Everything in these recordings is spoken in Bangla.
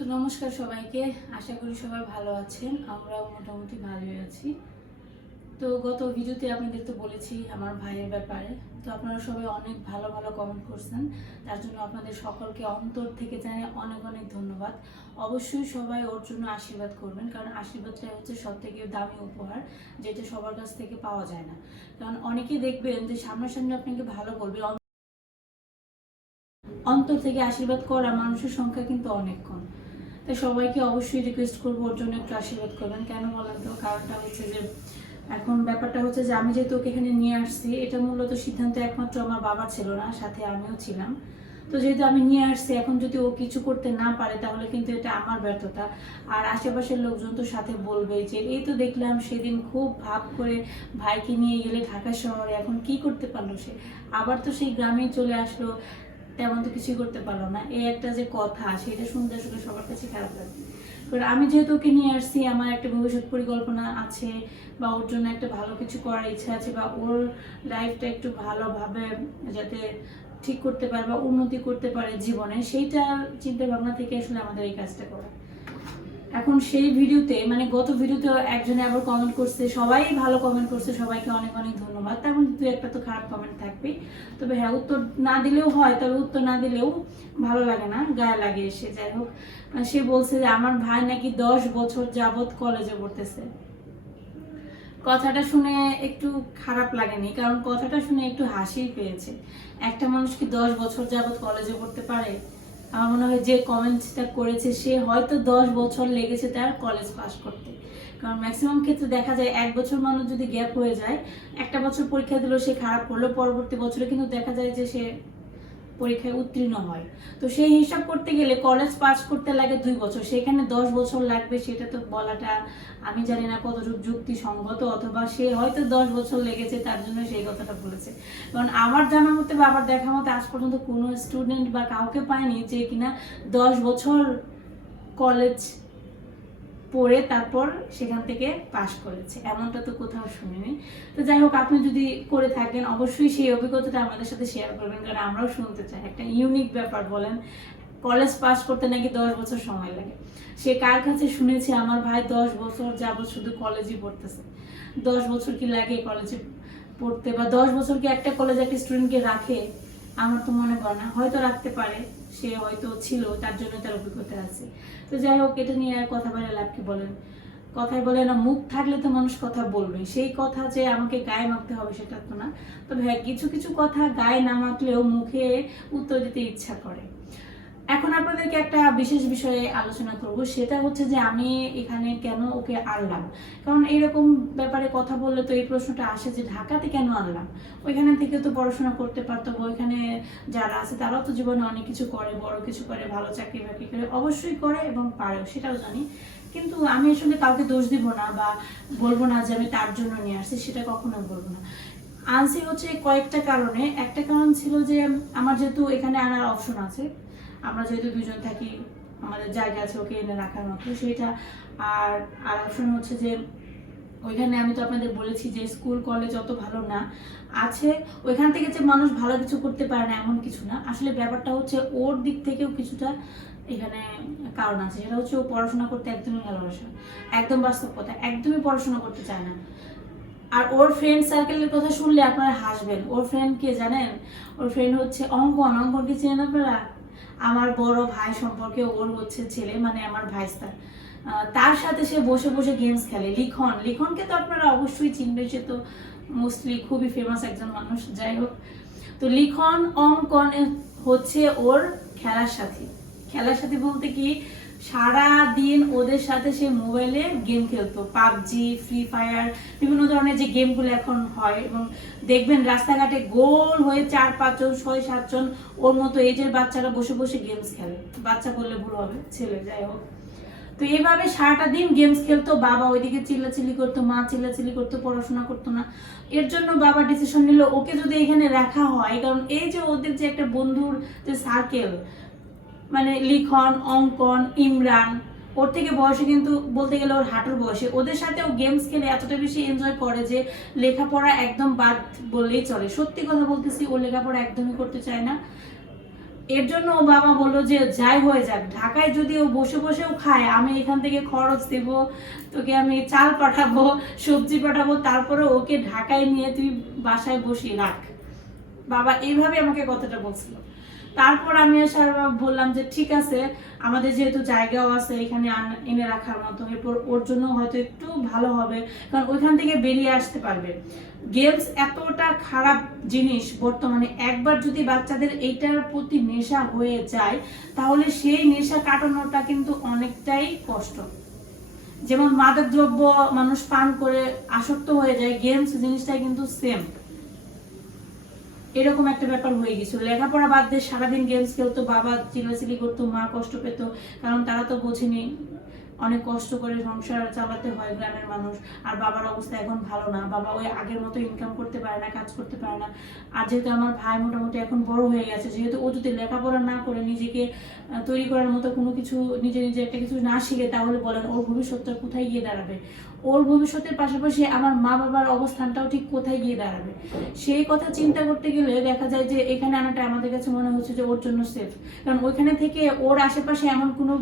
তো নমস্কার সবাইকে। আশা করি সবাই ভালো আছেন। আমরাও মোটামুটি ভালোই আছি। তো গত ভিডিওতে আপনাদের তো বলেছি আমার ভাইয়ের ব্যাপারে। তো আপনারা সবাই অনেক ভালো ভালো কমেন্ট করছেন। তার জন্য আপনাদের সকলকে অন্তর থেকে জানাই অনেক অনেক ধন্যবাদ। অবশ্যই সবাই ওর জন্য আশীর্বাদ করবেন। কারণ আশীর্বাদটাই হচ্ছে সব থেকে দামি উপহার, যেটা সবার কাছ থেকে পাওয়া যায় না। কারণ অনেকেই দেখবেন যে সামনাসামনি আপনাকে ভালো বলবে, অন্তর থেকে আশীর্বাদ করা মানুষের সংখ্যা কিন্তু অনেক কম। তাই সবাইকে অবশ্যই রিকোয়েস্ট করব ওর জন্য একটু আশীর্বাদ করবেন। কেন বলেন তো? কারণটা হচ্ছে যে, এখন ব্যাপারটা হচ্ছে যে, আমি যেহেতু এখানে নিয়ে আসছি, এটা মূলত সিদ্ধান্ত একমাত্র আমার বাবা ছিল না, সাথে আমিও ছিলাম। তো যেহেতু আমি নিয়ে আসছি, এখন যদি ও কিছু করতে না পারে, তাহলে কিন্তু এটা আমার ব্যর্থতা। আর আশেপাশের লোকজন তো সাথে বলবে যে, এই তো দেখলাম সেদিন খুব ভাব করে ভাইকে নিয়ে গেলে ঢাকা শহরে, এখন কি করতে পারল সে? আবার তো সেই গ্রামেই চলে আসলো। তেমন তো কিছুই করতে পারল না। এই একটা যে কথা, সেটা শুনতে আসলে সবার কাছে খারাপ লাগে আমি যেহেতু ওকে নিয়ে আসছি, আমার একটা ভবিষ্যৎ পরিকল্পনা আছে বা ওর জন্য একটা ভালো কিছু করার ইচ্ছা আছে বা ওর লাইফটা একটু ভালোভাবে যাতে ঠিক করতে পারে বা উন্নতি করতে পারে জীবনে, সেইটা চিন্তা ভাবনা থেকে আসলে আমাদের এই কাজটা করা। এখন সেই ভিডিওতে মানে গত ভিডিওতে একজনে আবার কমেন্ট করছে, সবাই ভালো কমেন্ট করছে, সবাইকে অনেক অনেক ধন্যবাদ। মধ্যে দু একটা তো খারাপ কমেন্ট থাকবেই। তবে হ্যাঁ উত্তর না দিলেও হয়, তবে উত্তর না দিলেও ভালো লাগে না, গায়ে লাগে এসে, যাই হোক। সে বলছে যে, আমার ভাই নাকি দশ বছর যাবৎ কলেজে পড়তেছে। কথাটা শুনে একটু খারাপ লাগেনি, কারণ কথাটা শুনে একটু হাসি পেয়েছে। একটা মানুষ কি দশ বছর যাবৎ কলেজে পড়তে পারে? আমার মনে হয় যে কমেন্টসটা করেছে সে হয়তো দশ বছর লেগেছে তার কলেজ পাস করতে। কারণ ম্যাক্সিমাম ক্ষেত্রে দেখা যায় এক বছর মানুষ যদি গ্যাপ হয়ে যায়, একটা বছর পরীক্ষা দিলেও সে খারাপ করল, পরবর্তী বছরে কিন্তু দেখা যায় যে সে পরীক্ষায় উত্তীর্ণ হয়। তো সেই হিসাব করতে গেলে কলেজ পাস করতে লাগে দুই বছর। সেখানে দশ বছর লাগবে, সেটা তো বলাটা আমি জানি না কতটুকু যুক্তিসঙ্গত, অথবা সে হয়তো দশ বছর লেগেছে, তার জন্য সেই কথাটা বলেছে। কারণ আমার জানা মতে বা আমার দেখা মতে আজ পর্যন্ত কোনো স্টুডেন্ট বা কাউকে পায়নি যে কিনা দশ বছর কলেজ পড়ে তারপর সেখান থেকে পাশ করেছে। এমনটা তো কোথাও শুনিনি। তো যাই হোক, আপনি যদি করে থাকেন, অবশ্যই সেই অভিজ্ঞতাটা আমাদের সাথে শেয়ার করবেন, কারণ আমরাও শুনতে চাই। একটা ইউনিক ব্যাপার বলেন কলেজ পাস করতে নাকি দশ বছর সময় লাগে। সে কার কাছে শুনেছে, আমার ভাই দশ বছর যাবৎ শুধু কলেজই পড়তেছে। দশ বছর কি লাগে কলেজে পড়তে? বা দশ বছর কি একটা কলেজে একটা স্টুডেন্টকে রাখে? আমার তো মনে করে না। হয়তো রাখতে পারে, সে হয়তো ছিল, তার জন্য তার অভিজ্ঞতা আছে। তো যাই হোক, এটা নিয়ে আর কথা বলে লাভ কি বলেন? কথায় বলে না, মুখ থাকলে তো মানুষ কথা বলবে সেই কথা যে আমাকে গায়ে মাখতে হবে, সেটা তো না। তবে হ্যাঁ কিছু কিছু কথা গায়ে না মাখলেও মুখে উত্তর দিতে ইচ্ছা করে। এখন আপনাদেরকে একটা বিশেষ বিষয়ে আলোচনা করব। সেটা হচ্ছে যে আমি এখানে কেন ওকে আনলাম? কারণ এইরকম ব্যাপারে কথা বললে তো এই প্রশ্নটা আসে যে ঢাকাতে কেন আনলাম? ওইখানে থেকে তো পড়াশোনা করতে পারতো ওইখানে যারা আছে তারাও তো জীবনে অনেক কিছু করে, বড় কিছু করে, ভালো চাকরি বাকরি করে, অবশ্যই করে এবং পারেও, সেটাও জানি। কিন্তু আমি আসলে কাউকে দোষ দিব না বা বলব না যে আমি তার জন্য নিয়ে আসছি, সেটা কখনো বলব না। আনসি হচ্ছে কয়েকটা কারণে। একটা কারণ ছিল যে আমার যেহেতু এখানে আনার অপশন আছে আমরা যেহেতু দুজন থাকি, আমাদের জায়গা আছে ওকে এনে রাখার মতো সেটা আর আর অপশন হচ্ছে যে ওইখানে আমি তো আপনাদের বলেছি যে স্কুল কলেজ অত ভালো না, আছে ওইখান থেকে যে মানুষ ভালো কিছু করতে পারে না এমন কিছু না, আসলে ব্যাপারটা হচ্ছে ওর দিক থেকেও কিছুটা এখানে কারণ আছে, সেটা হচ্ছে ও পড়াশোনা করতে একদমই ভালোবাসে একদম বাস্তব কথা, একদমই পড়াশোনা করতে চায় না। আর ওর ফ্রেন্ড সার্কেলের কথা শুনলে আপনারা হাসবেন, ওর ফ্রেন্ড কে জানেন? ওর ফ্রেন্ড হচ্ছে অঙ্কন অঙ্কন কি চেনেন আপনারা? আমার বড় ভাই সম্পর্কে, ওর হচ্ছে ছেলে মানে আমার ভাইস্তার তার। সাথে সে বসে বসে গেমস খেলে। লিখন, লিখনকে তো আপনারা অবশ্যই চিনবে সে তো মোস্টলি খুবই ফেমাস একজন মানুষ, যাই হোক। তো লিখন, অঙ্কন হচ্ছে ওর খেলার সাথী। খেলার সাথী বলতে কি সারা দিন ওদের সাথে সে মোবাইলে গেম খেলতো, পাবজি ফ্রি ফায়ার বিভিন্ন ধরনের যে গেমগুলো এখন হয় এবং দেখবেন রাস্তাঘাটে গোল হয়ে চার পাঁচজন ছয় সাতজন ওর মতো এজের বাচ্চারা বসে বসে গেমস খেলে। বাচ্চা বললে ভুল হবে, ছেলে, যাই হোক। তো এইভাবে সারাটা দিন গেমস খেলতো, বাবা ওইদিকে চিল্লাচিল্লি করতো, মা চিল্লাচিল্লি করতো, পড়াশোনা করতো না। এর জন্য বাবা ডিসিশন নিল, ওকে যদি এখানে রাখা হয়, কারণ এই যে ওদের যে একটা বন্ধুর যে সার্কেল মানে লিখন, অঙ্কন, ইমরান, ওর থেকে বয়সে কিন্তু বলতে গেলে ওর হাঁটুর বয়সে। ওদের সাথে ও গেমস খেলে এতটা বেশি এনজয় করে যে লেখাপড়া একদম বাদ বললেই চলে। সত্যি কথা বলতেছি, ও লেখাপড়া একদমই করতে চায় না। এর জন্য ও বাবা বলল যে, যাই হয়ে যাক, ঢাকায় যদি ও বসে বসেও খায়, আমি এখান থেকে খরচ দেব, তোকে আমি চাল পাঠাবো, সবজি পাঠাবো, তারপরে ওকে ঢাকায় নিয়ে তুই বাসায় বসিয়ে রাখ। বাবা এইভাবে আমাকে কথাটা বলছিল। তারপর আমি বললাম যে, ঠিক আছে, আমাদের যেহেতু জায়গাও আছে, এখানে এনে রাখার মতো, এরপর ওর জন্য হয়তো একটু ভালো হবে, কারণ ওইখান থেকে বেরিয়ে আসতে পারবে। গেমস এতটা খারাপ জিনিস, বর্তমানে একবার যদি বাচ্চাদের এইটার প্রতি নেশা হয়ে যায়, তাহলে সেই নেশা কাটানোটা কিন্তু অনেকটাই কষ্ট। যেমন মাদক দ্রব্য মানুষ পান করে আসক্ত হয়ে যায়, গেমস জিনিসটা কিন্তু সেম এরকম একটা ব্যাপার হয়ে গেছিল লেখাপড়া বাদ দিয়ে সারাদিন গেমস খেলতো, বাবা চিলাচিলি করতো, মা কষ্ট পেত, কারণ তারা তো বোঝেনি। অনেক কষ্ট করে সংসার চালাতে হয় গ্রামের মানুষ। আর বাবার অবস্থা এখন ভালো না। বাবা ওই আগের মতো ইনকাম করতে পারে না, কাজ করতে পারে না। আর যেহেতু আমার ভাই মোটামুটি এখন বড় হয়ে গেছে, যেহেতু ও যদি লেখাপড়া না করে নিজেকে তৈরি করার মতো কোনো কিছু, নিজে নিজে একটা কিছু না শিখে, তাহলে বলেন ওর ভবিষ্যৎটা কোথায় গিয়ে দাঁড়াবে? ওর ভবিষ্যতের পাশাপাশি আমার মা বাবার অবস্থানটাও ঠিক কোথায় গিয়ে দাঁড়াবে? সেই কথা চিন্তা করতে গেলে দেখা যায় যে এখানে আনাটা আমাদের কাছে মনে হচ্ছে যে ওর জন্য সেফ কারণ ওইখানে থেকে ওর আশেপাশে এমন কোনো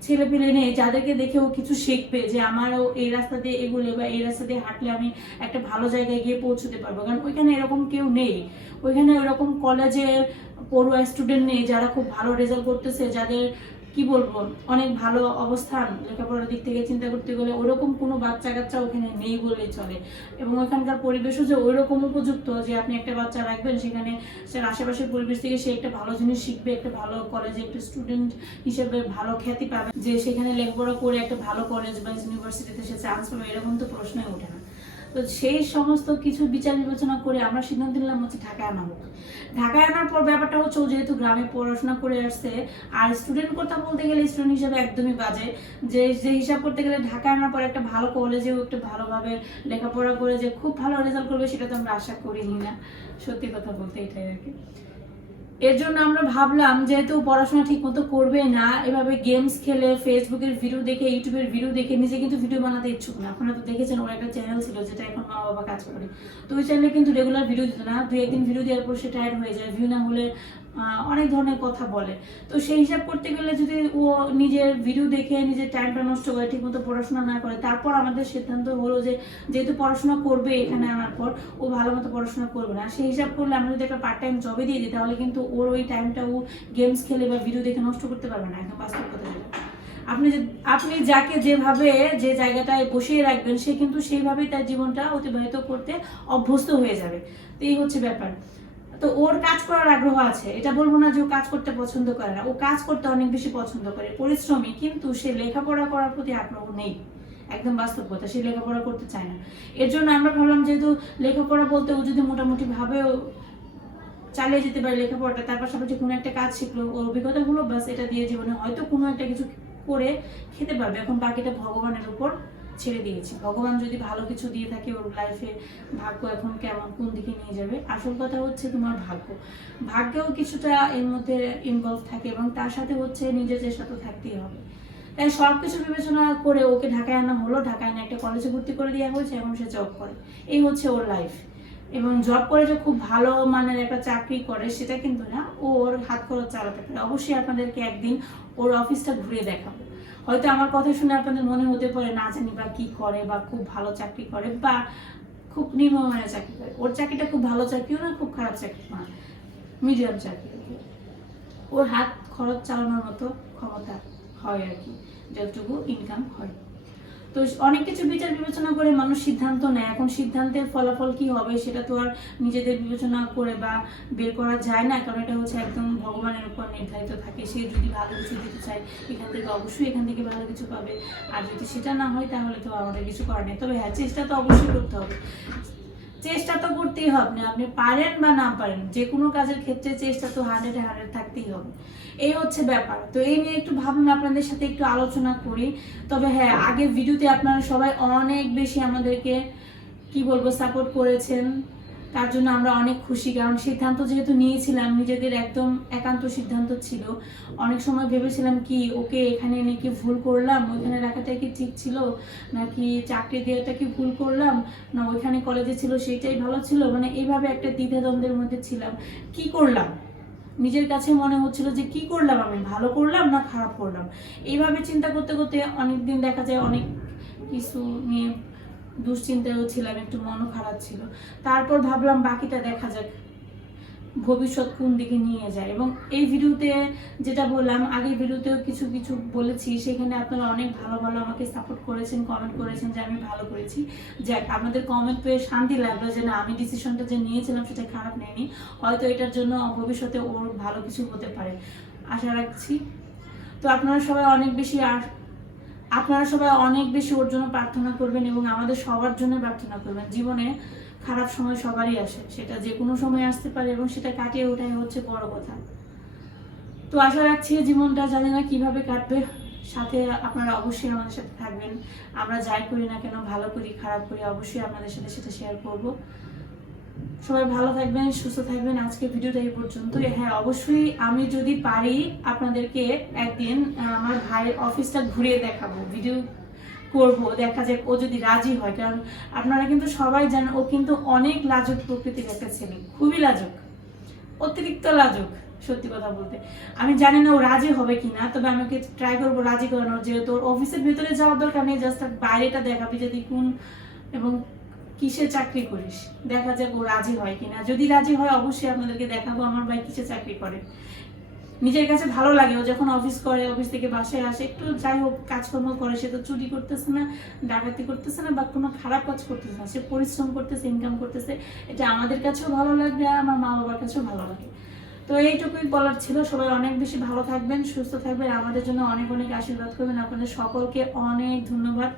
ছেলে পেলে নেই যাদেরকে দেখে ও কিছু শিখবে যে আমারও এই রাস্তা দিয়ে এগুলে বা এই রাস্তা দিয়ে হাঁটলে আমি একটা ভালো জায়গায় গিয়ে পৌঁছতে পারব। কারণ ওইখানে এরকম কেউ নেই। ওইখানে ওরকম কলেজে পড়ুয়া স্টুডেন্ট নেই যারা খুব ভালো রেজাল্ট করতেছে, যাদের কি বলব, অনেক ভালো অবস্থান, লেখাপড়ার দিক থেকে চিন্তা করতে গেলে ওরকম কোনো বাচ্চা কাচ্চা ওখানে নেই বললেই চলে। এবং ওখানকার পরিবেশও যে ওইরকম উপযুক্ত যে আপনি একটা বাচ্চা রাখবেন, সেখানে সে আশেপাশের পরিবেশ থেকে সে একটা ভালো জিনিস শিখবে, একটা ভালো কলেজে একটা স্টুডেন্ট হিসেবে ভালো খ্যাতি পাবে। যে সেখানে লেখাপড়া করে একটা ভালো কলেজ বা ইউনিভার্সিটিতে সে চান্স পাবে, এরকম তো প্রশ্নই ওঠে না। তো সেই সমস্ত কিছু বিচার বিবেচনা করে আমরা সিদ্ধান্ত নিলাম হচ্ছে ঢাকায় আনা হোক ঢাকায় আনার পর ব্যাপারটা হচ্ছে ও যেহেতু গ্রামে পড়াশোনা করে আসছে, আর স্টুডেন্ট কথা বলতে গেলে স্টুডেন্ট হিসাবে একদমই বাজে। যে যে হিসাব করতে গেলে ঢাকায় আনার পর একটা ভালো কলেজেও একটু ভালোভাবে লেখাপড়া করে যে খুব ভালো রেজাল্ট করবে সেটা তো আমরা আশা করিনি না। সত্যি কথা বলতে এটাই আর কি। এর জন্য আমরা ভাবলাম, যেহেতু পড়াশোনা ঠিক মতো করবে না, এভাবে গেমস খেলে ফেসবুকের ভিডিও দেখে ইউটিউবের ভিডিও দেখে নিজে কিন্তু ভিডিও বানাতে ইচ্ছুক না। আপনারা তো দেখেছেন, ওর একটা চ্যানেল ছিল যেটা এখন মা বাবা কাজ করে। তো ওই চ্যানেলে কিন্তু রেগুলার ভিডিও দিত না। দু একদিন ভিডিও দেওয়ার পর সে টায়ার হয়ে যায়। ভিউ না হলে অনেক ধরনের কথা বলে। তো সেই হিসাব করতে গেলে যদি ও নিজের ভিডিও দেখে, নিজের টাইমটা নষ্ট করে ঠিক মতো পড়াশোনা না করে, তারপর আমাদের সিদ্ধান্ত হলো যে যেহেতু পড়াশোনা করবে এখানে আনার পর, ও ভালো মতো পড়াশোনা করবে না। সেই হিসাব করলে আমরা যদি একটা পার্ট টাইম জবে দিয়ে দিই, তাহলে কিন্তু ওর ওই টাইমটা ও গেমস খেলে বা ভিডিও দেখে নষ্ট করতে পারবে না, একদম বাস্তব কথা আপনি যে, আপনি যাকে যেভাবে যে জায়গাটায় বসিয়ে রাখবেন, সে কিন্তু সেইভাবেই তার জীবনটা অতিবাহিত করতে অভ্যস্ত হয়ে যাবে। তো এই হচ্ছে ব্যাপার। তো ওর কাজ করার আগ্রহ আছে। এটা বলব না যে ও কাজ করতে পছন্দ করে না। ও কাজ করতে অনেক বেশি পছন্দ করে। পরিশ্রমী, কিন্তু সে লেখাপড়া করার প্রতি আগ্রহ নেই। একদম বাস্তব কথা, সে লেখাপড়া করতে চায় না। এর জন্য আমরা ভাবলাম যেহেতু লেখাপড়া বলতে ও যদি মোটামুটি ভাবেও চালিয়ে যেতে পারে লেখাপড়াটা, তার পাশাপাশি কোনো একটা কাজ শিখলো, ওর অভিজ্ঞতা হলো বাস এটা দিয়ে জীবনে হয়তো কোনো একটা কিছু করে খেতে পারবে। এখন বাকিটা ভগবানের উপর ছেড়ে দিয়েছি। ভগবান যদি ভালো কিছু দিয়ে থাকে ওর লাইফে ভাগ্য এখন কেমন, কোন দিকে নিয়ে যাবে? আসল কথা হচ্ছে তোমার ভাগ্য। ভাগ্যেও কিছুটা এর মধ্যে ইনভলভ থাকে এবং তার সাথে হচ্ছে নিজের চেষ্টা তো থাকতেই হবে। তাই সব কিছু বিবেচনা করে ওকে ঢাকায় আনা হলো। ঢাকায় এনে একটা কলেজে ভর্তি করে দেওয়া হয়েছে। এবং সে জব করে। এই হচ্ছে ওর লাইফ এবং জব করে যে খুব ভালো মানের একটা চাকরি করে, সেটা কিন্তু না, ও ওর হাত খরচ চালাতে পারে। অবশ্যই আপনাদেরকে একদিন ওর অফিসটা ঘুরে দেখাবো। হয়তো আমার কথা শুনে আপনাদের মনে হতে পারে, না জানি বা কি করে বা খুব ভালো চাকরি করে বা খুব নিম্নমানের চাকরি করে। ওর চাকরিটা খুব ভালো চাকরিও না, খুব খারাপ চাকরি না। মিডিয়াম চাকরি। ওর হাত খরচ চালানোর মতো ক্ষমতা হয় আর কি, যতটুকু ইনকাম হয়। তো অনেক কিছু বিচার বিবেচনা করে মানুষ সিদ্ধান্ত নেয়। এখন সিদ্ধান্তের ফলাফল কি হবে সেটা তো আর নিজেদের বিবেচনা করে বা বের করা যায় না, কারণ এটা হচ্ছে একদম ভগবানের উপর নির্ধারিত থাকে। সে যদি ভালো কিছু দিতে চায়, এখান থেকে অবশ্যই এখান থেকে ভালো কিছু পাবে। আর যদি সেটা না হয়, তাহলে তো আমাদের কিছু করার নেই। তবে হ্যাঁ চেষ্টা তো অবশ্যই করতে হবে। চেষ্টা তো করতেই হবে। আপনি পারেন বা না পারেন, যে কোনো কাজের ক্ষেত্রে চেষ্টা তো হান্ড্রেড হান্ড্রেড থাকতেই হবে। এই হচ্ছে ব্যাপার। তো এই নিয়ে একটু ভাবলাম আপনাদের সাথে একটু আলোচনা করি। তবে হ্যাঁ আগের ভিডিওতে আপনারা সবাই অনেক বেশি আমাদেরকে, কি বলব সাপোর্ট করেছেন। তার জন্য আমরা অনেক খুশি, কারণ সিদ্ধান্ত যেহেতু নিয়েছিলাম, নিজেদের একদম একান্ত সিদ্ধান্ত ছিল। অনেক সময় ভেবেছিলাম কি, ওকে এখানে এনে কি ভুল করলাম, ওইখানে রাখাটা কি ঠিক ছিল? নাকি চাকরি দেওয়াটা কি ভুল করলাম? না, ওইখানে কলেজে ছিল সেটাই ভালো ছিল? মানে এইভাবে একটা দ্বিধাদ্বন্দ্বের মধ্যে ছিলাম। কি করলাম? নিজের কাছে মনে হচ্ছিল যে কি করলাম আমি? ভালো করলাম না খারাপ করলাম? এইভাবে চিন্তা করতে করতে অনেক দিন দেখা যায় অনেক কিছু নিয়ে দুশ্চিন্তায়ও ছিলাম, একটু মনও খারাপ ছিল। তারপর ভাবলাম বাকিটা দেখা যাক। ভবিষ্যৎ কোন দিকে নিয়ে যায়। এবং এই ভিডিওতে যেটা বললাম, আগের ভিডিওতেও কিছু কিছু বলেছি, সেখানে আপনারা অনেক ভালো ভালো আমাকে সাপোর্ট করেছেন কমেন্ট করেছেন যে আমি ভালো করেছি। যাক আপনাদের কমেন্ট পেয়ে শান্তি লাগল যে না, আমি ডিসিশনটা যে নিয়েছিলাম সেটা খারাপ নেয়নি। হয়তো এটার জন্য ভবিষ্যতে ওর ভালো কিছু হতে পারে। আশা রাখছি। তো আপনারা সবাই অনেক বেশি আর, আপনারা সবাই অনেক বেশি ওর জন্য প্রার্থনা করবেন এবং আমাদের সবার জন্য প্রার্থনা করবেন। জীবনে খারাপ সময় সবারই আসে, সেটা যে কোনো সময় আসতে পারে এবং সেটা কাটিয়ে ওঠাই হচ্ছে বড় কথা। তো আশা রাখছি জীবনটা জানি না কীভাবে কাটবে, সাথে আপনারা অবশ্যই আমাদের সাথে থাকবেন। আমরা যাই করি না কেন, ভালো করি, খারাপ করি, অবশ্যই আপনাদের সাথে সেটা শেয়ার করব। সবাই ভালো থাকবেন, সুস্থ থাকবেন। আজকে ভিডিওটা এই পর্যন্ত। হ্যাঁ অবশ্যই আমি যদি পারি আপনাদেরকে একদিন আমার ভাইয়ের অফিসটা ঘুরিয়ে দেখাবো ভিডিও করব, দেখা যাক ও যদি রাজি হয়। কারণ আপনারা কিন্তু সবাই জানেন, ও কিন্তু অনেক লাজুক প্রকৃতির একটা ছেলে, খুবই লাজুক, অতিরিক্ত লাজুক, সত্যি কথা বলতে। আমি জানি না ও রাজি হবে কিনা, তবে আমাকে ট্রাই করব রাজি করানোর, যেহেতু ওর অফিসের ভিতরে যাওয়ার দরকার নেই জাস্ট বাইরেটা দেখাবি যদি কোন এবং কিসে চাকরি করিস, দেখা যাক ও রাজি হয় কিনা। যদি রাজি হয়, অবশ্যই আপনাদেরকে দেখাবো, আমার ভাই কিসে চাকরি করে। নিজের কাছে ভালো লাগে, ও যখন অফিস করে অফিস থেকে বাসায় আসে, একটু যাই হোক, কাজকর্ম করে, সে তো চুরি করতেছে না, ডাকাতি করতেছে না, বা কোনো খারাপ কাজ করতেছে না, সে পরিশ্রম করতেছে ইনকাম করতেছে, এটা আমাদের কাছেও ভালো লাগবে আমার মা বাবার কাছেও ভালো লাগে। তো এইটুকুই বলার ছিল। সবাই অনেক বেশি ভালো থাকবেন, সুস্থ থাকবেন। আমাদের জন্য অনেক অনেক আশীর্বাদ করবেন। আপনাদের সকলকে অনেক ধন্যবাদ।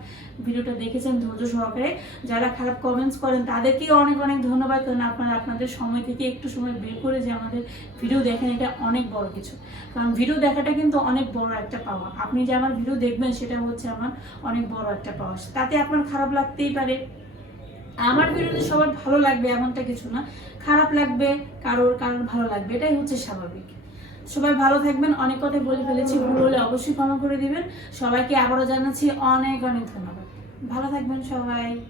ভিডিওটা দেখেছেন ধৈর্য সহকারে। যারা খারাপ কমেন্টস করেন, তাদেরকেও অনেক অনেক ধন্যবাদ। কারণ আপনারা আপনাদের সময় থেকে একটু সময় বের করে যে আমাদের ভিডিও দেখেন, এটা অনেক বড় কিছু। কারণ ভিডিও দেখাটা কিন্তু অনেক বড় একটা পাওয়া। আপনি যে আমার ভিডিও দেখবেন, সেটা হচ্ছে আমার অনেক বড় একটা পাওয়া। তাতে আপনার খারাপ লাগতেই পারে। আমার ভিডিওতে সবার ভালো লাগবে এমনটা কিছু না। খারাপ লাগবে, কারোর কারোর ভালো লাগবে, এটাই হচ্ছে স্বাভাবিক। সবাই ভালো থাকবেন, অনেক কথা বলে ফেলেছি, ভুল হলে অবশ্যই ক্ষমা করে দিবেন। সবাইকে আবারও জানাচ্ছি অনেক অনেক ধন্যবাদ। ভালো থাকবেন সবাই।